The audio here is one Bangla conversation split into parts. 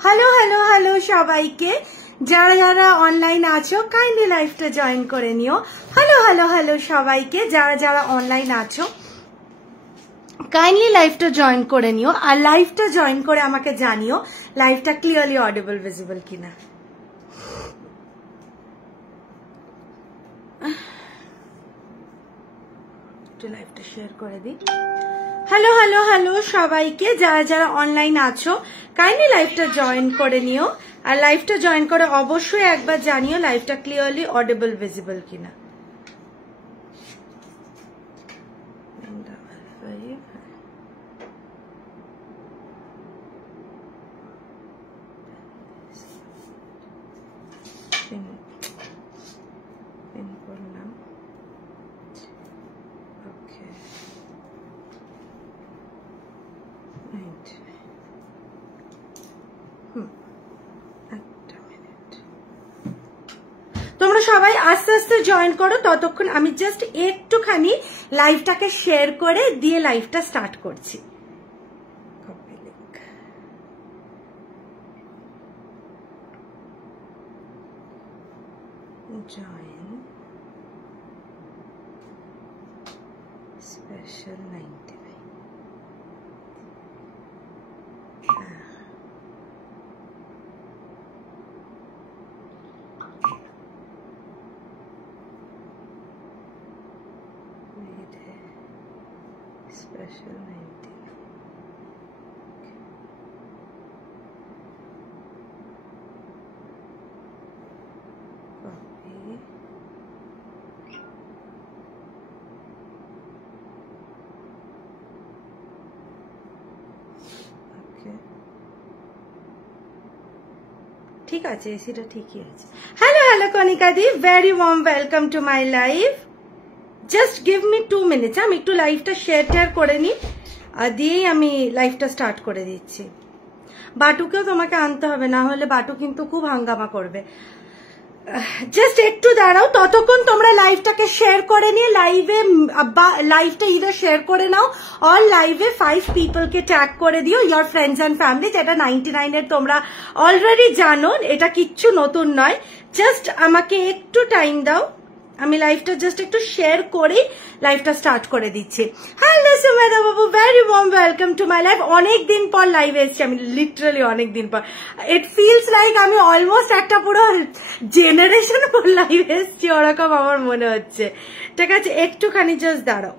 হ্যালো হ্যালো হ্যালো সবাইকে, যারা যারা অনলাইন আছো কাইন্ডলি লাইভটা জয়েন করে নিও। হ্যালো হ্যালো হ্যালো সবাইকে, যারা যারা অনলাইন আছো কাইন্ডলি লাইভটা জয়েন করে নিও। আর লাইভটা জয়েন করে আমাকে জানিও লাইভটা ক্লিয়ারলি অডিবল ভিজিবল কিনা। একটু লাইভটা শেয়ার করে দিই। হ্যালো হ্যালো হ্যালো সবাইকে, যারা যারা অনলাইন আছো কাইন্ডলি লাইভটা জয়েন করে নিও। আর লাইভটা জয়েন করে অবশ্যই একবার জানিও লাইভটা ক্লিয়ারলি অডিবল ভিজিবল কিনা। তোমরা সবাই আস্তে আস্তে জয়েন করো, ততক্ষণ আমি জাস্ট একটুখানি লাইভটাকে শেয়ার করে দিয়ে লাইভটা স্টার্ট করছি। Join special 99। Special 19. Copy. Okay. ঠিক আছে, এসিটা ঠিকই আছে। Hello hello Konika the, very warm welcome to my live. Just give me 2 minutes, আমি একটু লাইভটা শেয়ার করে নিই, আর দিয়েই আমি লাইভটা স্টার্ট করে দিচ্ছি। বাটুকেও তোমাকে আনতে হবে, না হলে বাটু কিন্তু খুব হাঙ্গামা করবে। জাস্ট একটু দাঁড়াও, ততক্ষণ তোমরা লাইভটাকে শেয়ার করে নিয়ে লাইভটা ইদার শেয়ার করে নাও অর লাইভে 5 পিপলকে ট্যাগ করে দিও, ইয়োর ফ্রেন্ডস অ্যান্ড ফ্যামিলি। যেটা 99 এর তোমরা অলরেডি জানো, এটা কিচ্ছু নতুন নয়। জাস্ট আমাকে একটু টাইম দাও, আমি লাইভটা জাস্ট একটু শেয়ার করে লাইভটা স্টার্ট করে দিচ্ছি। Hello Sumedha Babu, very warm welcome to my live. অনেকদিন পর লাইভে এসেছি আমি, লিটারালি অনেকদিন পর। ইট ফিলস লাইক আমি অলমোস্ট একটা পুরো জেনারেশন পর লাইভে এসেছি, ওরকম আমার মনে হচ্ছে। ঠিক আছে, একটুখানি জাস্ট দাঁড়াও।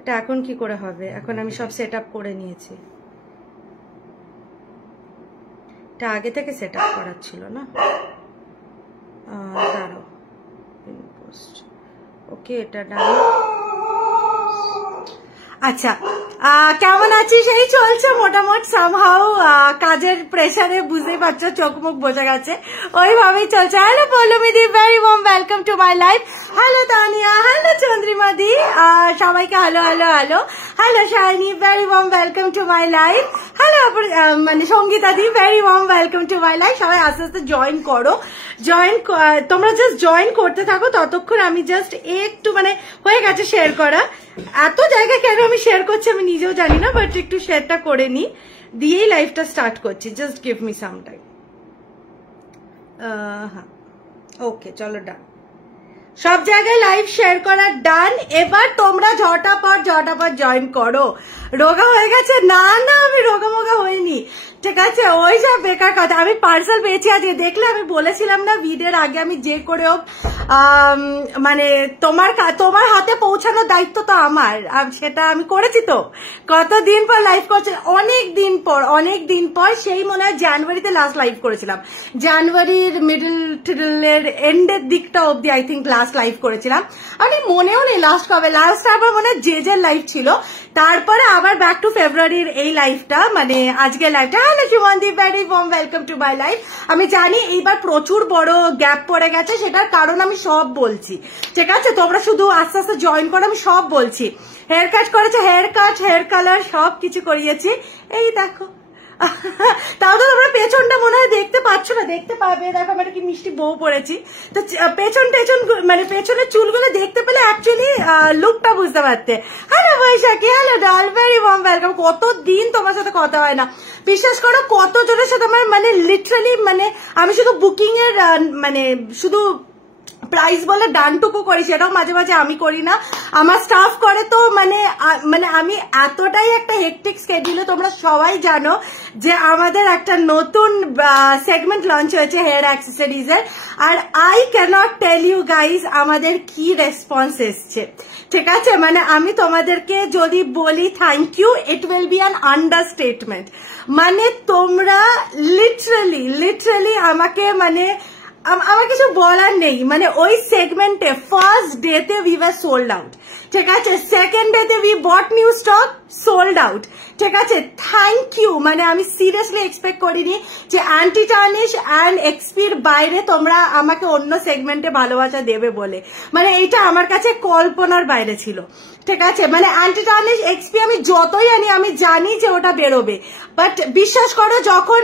এটা এখন কি করে হবে? এখন আমি সব সেট আপ করে নিয়েছি। এটা আগে থেকে সেট আপ করার ছিল না। দাঁড়াও, ওকে এটা ডান। আচ্ছা, কেমন আছিস? এই চলছে মোটামুটি সামহাউ, কাজের প্রেসারে বুঝতেই পারছো, চোখ মুখ বোঝা গেছে, ওইভাবেই চলছে। হ্যালো পৌলমি দি, very warm welcome to my life. Hello Tania, hello Chandrima দি, সবাইকে hello hello hello. Hello Shiny, very warm welcome to my life. Hello মানে সঙ্গীতা দি, very warm welcome to my life. সবাই আস্তে আস্তে জয়েন করো, তোমরা জাস্ট জয়েন করতে থাকো, ততক্ষণ আমি জাস্ট একটু মানে হয়ে গেছে শেয়ার করা। এত জায়গা কেন আমি শেয়ার করছি আমি নিজেও জানি না, বাট একটু শেয়ারটা করে নি, দিয়েই লাইভটা স্টার্ট করছি। Just give me some time. হ্যাঁ, ওকে, চলো ডান। সব জায়গায় লাইভ শেয়ার করা ডান। এবার তোমরা ঝটাপট জয়েন করো। রোগা হয়ে গেছে? না না, আমি রোগা মোগা হইনি, ঠিক আছে? ওই সব বেকার কথা। আমি পার্সেল পেয়েছি আজকে, দেখলে আমি বলেছিলাম না ভিডিওর আগে, আমি যে করে হোক মানে তোমার হাতে পৌঁছানোর দায়িত্ব তো আমার, সেটা আমি করেছি। তো কতদিন পর লাইভ করছে, অনেক দিন পর, সেই মনে হয় জানুয়ারিতে লাস্ট লাইভ করেছিলাম। জানুয়ারির মিডলের এন্ডের দিকটা অব্দি আই থিঙ্ক লাস্ট লাইভ করেছিলাম। আমি মনেও নেই লাস্ট কবে, লাস্ট আবার মনে হয় যে লাইভ ছিল। তারপরে আবার ব্যাক টু ফেব্রুয়ারির এই লাইভটা, মানে আজকে লাইভটা। Hello Sumandeep, very warm welcome to my live. আমি জানি এইবার প্রচুর বড় গ্যাপ পড়ে গেছে, সেটার কারণ আমি সব বলছি, ঠিক আছে? তোমরা শুধু আস্তে আস্তে জয়েন করো, আমি সব বলছি। হেয়ার কাট করেছে, হেয়ার কাট, হেয়ার কালার সব কিছু করিয়েছি। এই দেখো তাও তো তোমরা পেছনটা মনে হয় দেখতে পাচ্ছ না, দেখতে পাবে। দেখো আমরা কি মিষ্টি বউ পড়েছি, তো পেছন মানে পেছনের চুলগুলো দেখতে পেলে অ্যাকচুয়ালি লুকটা বুঝতে পারতে। হ্যালো বৈশাখী, হ্যালো ডাল, ভেরি ওয়ার্ম ওয়েলকাম। কতদিন তোমার সাথে কথা হয় না, বিশ্বাস করো কতজনের সাথে আমার মানে লিটারালি মানে আমি শুধু বুকিং এর মানে শুধু প্রাইস বলে ডানটুকু করি, সেটাও মাঝে মাঝে আমি করি না, আমার স্টাফ করে। তো মানে আমি এতটাই একটা হেকটিক স্কেডিউলে, তোমরা সবাই জানো যে আমাদের একটা নতুন সেগমেন্ট লঞ্চ হয়েছে হেয়ার অ্যাক্সেসরিজ এর, আর I can't tell you guys আমাদের কি রেসপন্স এসছে, ঠিক আছে? মানে আমি তোমাদেরকে যদি বলি thank you, it will be an understatement. মানে তোমরা লিটারালি আমাকে মানে আমার কিছু বলার নেই। মানে ওই সেগমেন্টে ফার্স্ট ডেতে উই ওয়ার সোল্ড আউট, ঠিক আছে? সেকেন্ড ডেতে we bought new stock, sold out, ঠিক আছে? Thank you. মানে আমি সিরিয়াসলি এক্সপেক্ট করিনি যে অ্যান্টি টার্নিশ অ্যান্ড এক্সপির বাইরে তোমরা আমাকে অন্য সেগমেন্টে ভালোবাসা দেবে বলে, মানে এইটা আমার কাছে কল্পনার বাইরে ছিল, ঠিক আছে? মানে অ্যান্টি টার্নিশ এক্সপি আমি যতই আনি আমি জানি যে ওটা বেরোবে, বাট বিশ্বাস করো যখন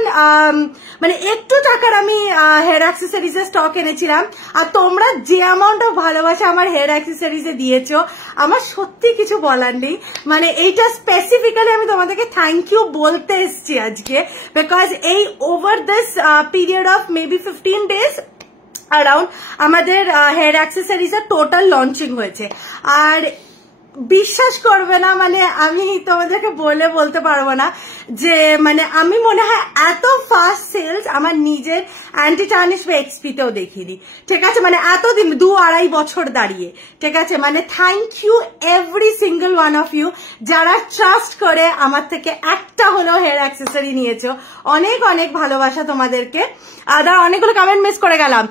মানে একটু টাকার আমি হেয়ার অ্যাক্সেসরিজ এর স্টক এনেছিলাম, আর তোমরা যে অ্যামাউন্ট অফ ভালোবাসা আমার হেয়ার অ্যাক্সেসরিজ এ দিয়েছো, আমার সত্যি কিছু বলার নেই। মানে এইটা স্পেসিফিক্যালি আমি তোমাদেরকে থ্যাংক ইউ বলতে এসছি আজকে, বিকজ এই over this period of maybe 15 days around আমাদের হেয়ার অ্যাক্সেসরিজ এর টোটাল লঞ্চিং হয়েছে। আর বিশ্বাস করবে না, মানে আমি তোমাদেরকে বলতে পারবো না যে মানে আমি মনে হয় এত ফাস্ট সেলস আমার নিজের অ্যান্টি টার্নিশ বা এক্সপিতেও দেখিনি, ঠিক আছে? মানে এতদিন 2-2.5 বছর দাঁড়িয়ে, ঠিক আছে? মানে thank you every single one of you যারা ট্রাস্ট করে আমার থেকে একটা হলেও হেয়ার অ্যাক্সেসরি নিয়েছো। অনেক অনেক ভালোবাসা তোমাদেরকে। অনেকগুলো কমেন্ট মিস করে গেলাম।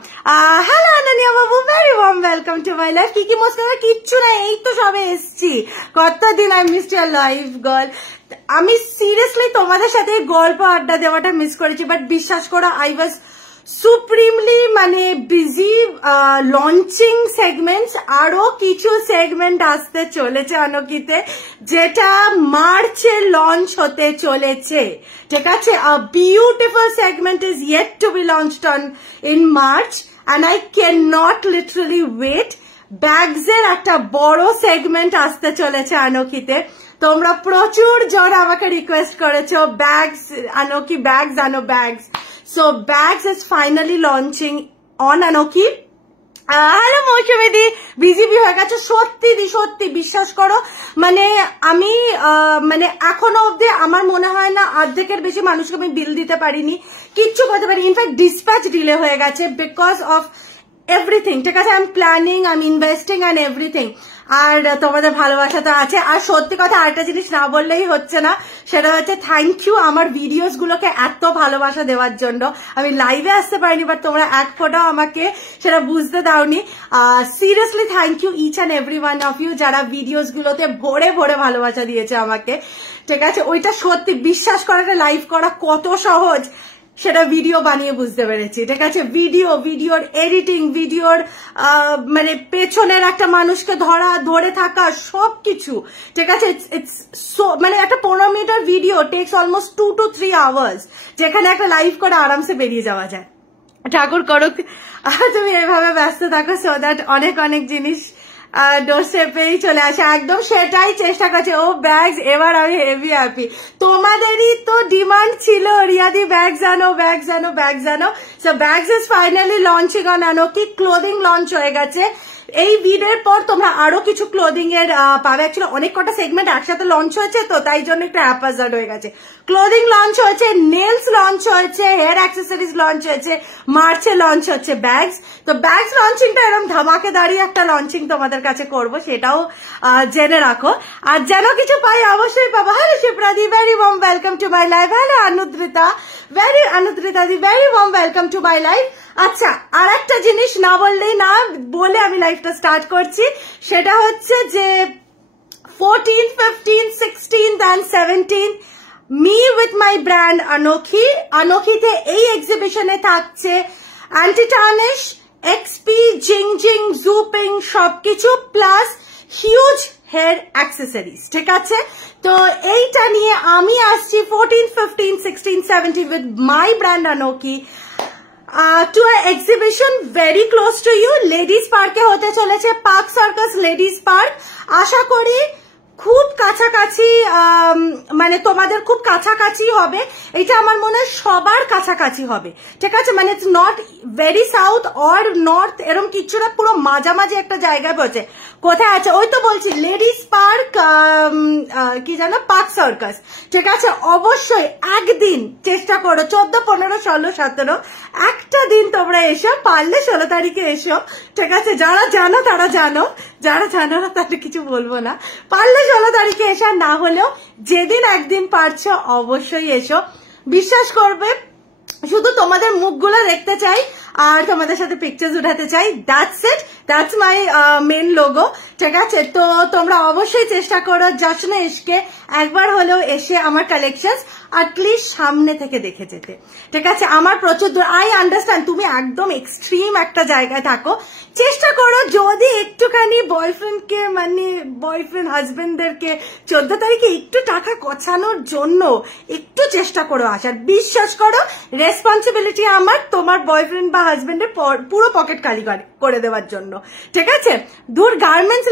Hello Ananya Babu, very warm welcome to my life. কি মোস্ট কিচ্ছু না, এই তো সবে এসছি, কতদিন I missed your life girl. আমি সিরিয়াসলি তোমাদের সাথে গল্প আড্ডা দেওয়াটা মিস করেছি, বাট বিশ্বাস করো আই ওয়াজ সুপ্রিমলি মানে বিজি লঞ্চিং সেগমেন্টস। আরো কিছু সেগমেন্ট আসতে চলেছে অনকিতে, যেটা মার্চে লঞ্চ হতে চলেছে, ঠিক আছে? A beautiful segment is yet two B launched on in March and I cannot literally wait. Bags এর একটা বড় সেগমেন্ট আসতে চলেছে আনোকিতে। তোমরা প্রচুর জন আমাকে রিকোয়েস্ট করেছো ব্যাগস আনোকি, ব্যাগস আনো bags. So bags is finally launching on Anokhi. Hello মৌসুমীদি, বিজিবি হয়ে গেছে। সত্যি বিশ্বাস করো, মানে আমি মানে এখনো অব্দি আমার মনে হয় না অর্ধেকের বেশি মানুষকে আমি বিল দিতে পারিনি, কিচ্ছু করতে পারিনি। ইনফ্যাক্ট ডিসপ্যাচ ডিলে হয়ে গেছে বিকজ অফ এভরিথিং, ঠিক আছে? I am planning, I am investing and everything. আর তোমাদের ভালোবাসা তো আছে। আর সত্যি কথা আরেকটা জিনিস না বললেই হচ্ছে না, সেটা হচ্ছে থ্যাংক ইউ আমার ভিডিওস গুলোকে এত ভালোবাসা দেওয়ার জন্য। আমি লাইভে আসতে পারিনি, বাট তোমরা এক ফোটাও আমাকে সেটা বুঝতে দাওনি। Seriously thank you each and every one of you যারা ভিডিওস গুলোতে ভরে ভরে ভালোবাসা দিয়েছে আমাকে, ঠিক আছে? ওইটা সত্যি বিশ্বাস করাটা লাইভ করা কত সহজ সেটা ভিডিও বানিয়ে বুঝতে পেরেছি, ঠিক আছে? ভিডিওর এডিটিং, ভিডিওর মানে পেছনের একটা মানুষকে ধরে থাকা সবকিছু, ঠিক আছে? ইটস সো মানে একটা 15 মিনিটের video tax almost 2 to 3 hours, যেখানে একটা লাইভ করে আরামসে বেরিয়ে যাওয়া যায়। ঠাকুর করুক তুমি এভাবে ব্যস্ত থাকো, সো দ্যাট অনেক অনেক জিনিস ডোরস্টেপেই চলে আসে। একদম সেটাই চেষ্টা করছে। ও ব্যাগস, এবার আমি হেভি হ্যাপি। তোমাদেরই তো ডিমান্ড ছিল রিয়াদি ব্যাগস আনো। So bags is finally launching on Anokhi. Clothing launch হয়ে গেছে। এই ভিডিওর পর তোমরা আরো কিছু ক্লোদিং এর পাবে। অ্যাকচুয়ালি অনেক কটা সেগমেন্ট একসাথে লঞ্চ হয়েছে, তো তাই জন্য একটু হ্যাপাজার্ড হয়ে গেছে। ক্লোদিং লঞ্চ হয়েছে, নেলস লঞ্চ হয়েছে, হেয়ার অ্যাক্সেসরিজ লঞ্চ হয়েছে, মার্চে লঞ্চ হচ্ছে ব্যাগস। তো ব্যাগস লঞ্চিংটা এরকম ধামাকেদারি একটা লঞ্চিং তোমাদের কাছে করব, সেটাও জেনে রাখো। আর যেন কিছু পাই অবশ্যই পাবো। হ্যালো শিপ্রাদি, very warm welcome to my life. Hello Anudrita দি, very warm welcome to my life. আচ্ছা, আর একটা জিনিস না বললেই না, বলে আমি লাইফটা স্টার্ট করছি। সেটা হচ্ছে যে 14, 15, 16 and 17 me with my brand Anokhi. আনোকিতে এই এক্সিবিশনে থাকছে অ্যান্টি টার্নিশ, এক্সপি, জিং, জুপিং সবকিছু, প্লাস হিউজ হেয়ার অ্যাক্সেসরিজ, ঠিক আছে? তো এইটা নিয়ে আমি আসছি 14, 15, 16, 17 with my brand Anokhi to an exhibition very close to you. Ladies Park এ হতে চলেছে, পার্ক সার্কাস লেডিস পার্ক। আশা করি খুব কাছাকাছি, মানে তোমাদের খুব কাছাকাছি হবে। এটা আমার মনে হয় সবার কাছাকাছি হবে, ঠিক আছে? মানে it's not very south or north, এরকম কিচ্ছু না, পুরো মাঝামাঝি একটা জায়গায় বসে। কোথায় আছে? ওই তো বলছি লেডিস পার্ক, কি জানো, পার্ক সার্কাস, ঠিক আছে? অবশ্যই একদিন চেষ্টা করো, 14, 15, 16, 17 একটা দিন তোমরা এসো, পারলে 16 তারিখে এসো, ঠিক আছে? যারা জানো তারা জানো, যারা জানো না তাদের কিছু বলবো না। পারলে 16 তারিখে এসো, না হলেও যেদিন একদিন পারছো অবশ্যই এসো। বিশ্বাস করবে, শুধু তোমাদের মুখগুলো দেখতে চাই আর তোমাদের সাথে পিকচার্স উঠাতে চাই। That's it, that's my main logo, ঠিক আছে? তো তোমরা অবশ্যই চেষ্টা করো জশ্নে ইশকে একবার হলেও এসে আমার কালেকশনস অ্যাটলিস্ট সামনে থেকে দেখে যেতে, ঠিক আছে? আমার প্রচুর দূর, আই আন্ডারস্ট্যান্ড তুমি একদম এক্সট্রিম একটা জায়গায় থাকো, চেষ্টা করো যদি একটুখানি বয়ফ্রেন্ডকে, মানে বয়ফ্রেন্ড হাজবেন্ডদেরকে 14 তারিখে একটু টাকা কচানোর জন্য একটু চেষ্টা করো আসার। বিশ্বাস করো, রেসপন্সিবিলিটি আমার তোমার বয়ফ্রেন্ড বা হাজবেন্ডের পুরো পকেট খালি করে দেওয়ার জন্য, ঠিক আছে? দূর গার্মেন্টস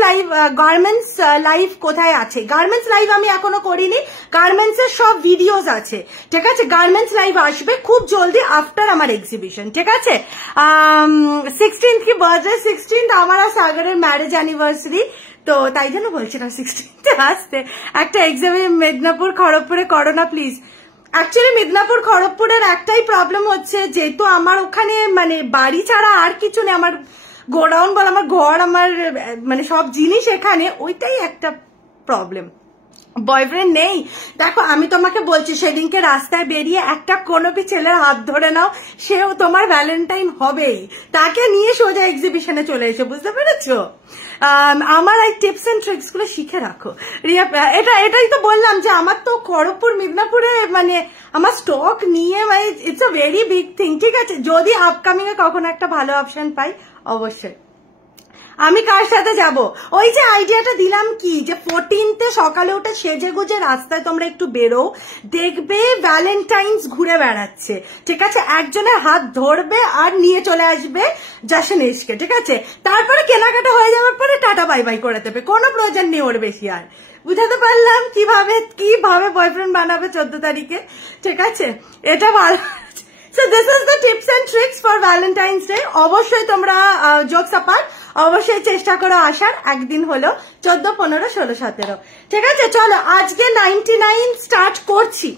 লাইভ কোথায় আছে? গার্মেন্টস লাইভ আমি এখনো করিনি, গার্মেন্টস এর সব ভিডিওস আছে, ঠিক আছে? গার্মেন্টস লাইভ আসবে খুব জলদি আফটার আমার এক্সিবিশন, ঠিক আছে? 16th কি বার্থডে, 16th আমার আর সাগরের ম্যারেজ অ্যানিভার্সারি, তো তাই জন্য বলছি না 16th আসতে একটা এক্সিবিশন মেদিনীপুর খড়গপুরে করো না প্লিজ। অ্যাকচুয়ালি মেদিনীপুর খড়গপুরের একটাই প্রবলেম হচ্ছে, যেহেতু আমার ওখানে মানে বাড়ি ছাড়া আর কিছু নেই, আমার গোডাউন বল, আমার ঘর, আমার মানে সব জিনিস এখানে, ওইটাই একটা প্রবলেম। বয়ফ্রেন্ড নেই। দেখো আমি তোমাকে বলছি, সেদিনকে রাস্তায় বেরিয়ে একটা কোনো কি ছেলের হাত ধরে নাও, সেও তোমার ভ্যালেন্টাইন হবেই, তাকে নিয়ে সোজা এক্সিবিশনে চলে এসে, বুঝতে পেরেছো? আমার এই টিপস এন্ড ট্রিক্স গুলো শিখে রাখো। এটাই তো বললাম যে আমার তো খড়গপুর মিদনাপুরে মানে আমার স্টক নিয়ে, মানে it's a very big thing, ঠিক আছে? যদি আপকামিং এ কখনো একটা ভালো অপশন পাই অবশ্যই। আমি কার সাথে যাব? ওই যে আইডিয়াটা দিলাম কি, যে 14th সকালে উঠে সেজে গুজে রাস্তায় তোমরা একটু বেরো, দেখবে ভ্যালেন্টাইন্স ঘুরে বেড়াচ্ছে, ঠিক আছে? একজনের হাত ধরবে আর নিয়ে চলে আসবে জশ্ন ইশকে, ঠিক আছে? তারপরে কেনাকাটা হয়ে যাওয়ার পরে টাটা বাই বাই করে দেবে, কোনো প্রয়োজন নেই ওর বেশি আর। বুঝাতে পারলাম কিভাবে বয়ফ্রেন্ড বানাবে 14 তারিখে, ঠিক আছে? এটা ভালো। So this is the tips and tricks for Valentine's Day. অবশ্যই তোমরা জোকস অ্যাপার্ট অবশ্যই চেষ্টা করো আসার, একদিন হলো 14, 15, 16, 17, ঠিক আছে? চলো আজকে 99 স্টার্ট করছি,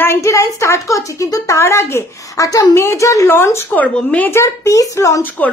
99 স্টার্ট করছি, কিন্তু তার আগে একটা মেজর লঞ্চ করব, মেজর পিস লঞ্চ করব।